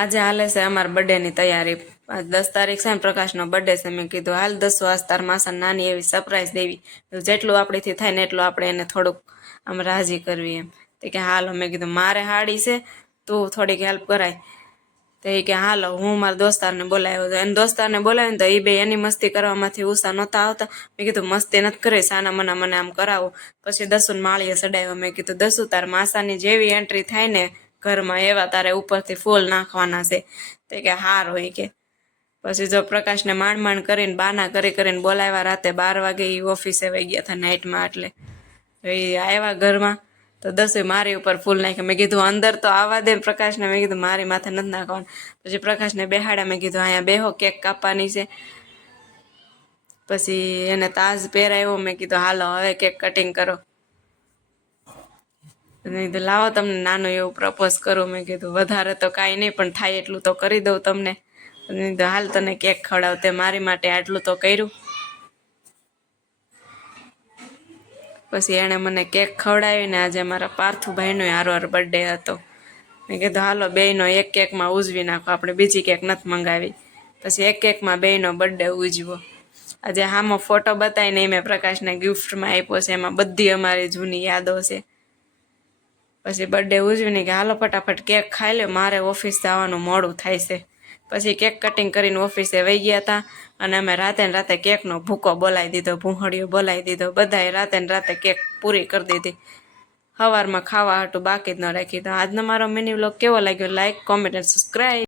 આજે હાલે છે અમારા બર્થડેની તૈયારી। આજ 10 તારીખ છે ને પ્રકાશનો બર્થડે છે। મેં કીધું હાલ 10 વાસ તાર માસા નાની એવી સરપ્રાઈઝ દેવી, જેટલું આપણીથી થાય ને એટલું આપણે એને થોડુંક આમ રાજી કરવી એમ। તો કે હાલો, મેં કીધું મારે હાડી છે, તું થોડીક હેલ્પ કરાય। તો એ કે હાલો, હું મારા દોસ્તારને બોલાવ્યો હતો। એને દોસ્તારને બોલાવીને તો એ બે એની મસ્તી કરવામાંથી ઉષા નહોતા આવતા। મેં કીધું મસ્તી નથી કરી, સાના મના મને આમ કરાવો। પછી દસુને માળીએ ચડાવ્યો। મેં કીધું દસુ, તાર માસાની જેવી એન્ટ્રી થાય ને ઘરમાં એવા તારે ઉપરથી ફૂલ નાખવાના છે। તો કે હાર હોય કે। પછી જો પ્રકાશને માંડ કરીને બાના કરીને બોલાવ્યા। રાતે 12 વાગે એ ઓફિસે વહી ગયા હતા નાઇટમાં। એટલે એ આવ્યા ઘરમાં તો દસે મારી ઉપર ફૂલ નાખ્યા। મેં કીધું અંદર તો આવવા દે પ્રકાશને, મેં કીધું મારી માથે નથી નાખવાનું। પછી પ્રકાશને બેહાડ્યા। મેં કીધું અહીંયા બેહો, કેક કાપવાની છે। પછી એને તાજ પહેરાવ્યો। મેં કીધું હાલો હવે કેક કટિંગ કરો। મેં કીધું લાવો તમને નાનું એવું પ્રપોઝ કરું। મેં કીધું વધારે તો કાંઈ નહીં, પણ થાય એટલું તો કરી દઉં તમને। મેં કીધું હાલ તને કેક ખવડાવ, તે મારી માટે આટલું તો કર્યું। પછી એણે મને કેક ખવડાવીને આજે મારા પાર્થુભાઈનો હારો બર્થડે હતો। મેં કીધું હાલો બેયનો એક કેકમાં ઉજવી નાખો, આપણે બીજી કેક નથી મંગાવી। પછી એક કેકમાં બેયનો બર્થડે ઉજવો। આજે હામો ફોટો બતાવીને મેં પ્રકાશને ગિફ્ટમાં આપ્યો છે, એમાં બધી અમારી જૂની યાદો છે। પછી બર્થડે ઉજવીને કે હાલો ફટાફટ કેક ખાઈ લો, મારે ઓફિસ જવાનું મોડું થાય છે। પછી કેક કટિંગ કરીને ઓફિસે વહી ગયા હતા। અને અમે રાતે ને રાતે કેકનો ભૂકો બોલાવી દીધો, ભૂંહળીઓ બોલાવી દીધો। બધાએ રાતે ને રાતે કેક પૂરી કરી દીધી, સવારમાં ખાવા હાટું બાકી જ ન રાખી। તો આજનો મારો મિની વ્લોગ કેવો લાગ્યો, લાઈક, કોમેન્ટ અને સબસ્ક્રાઈબ।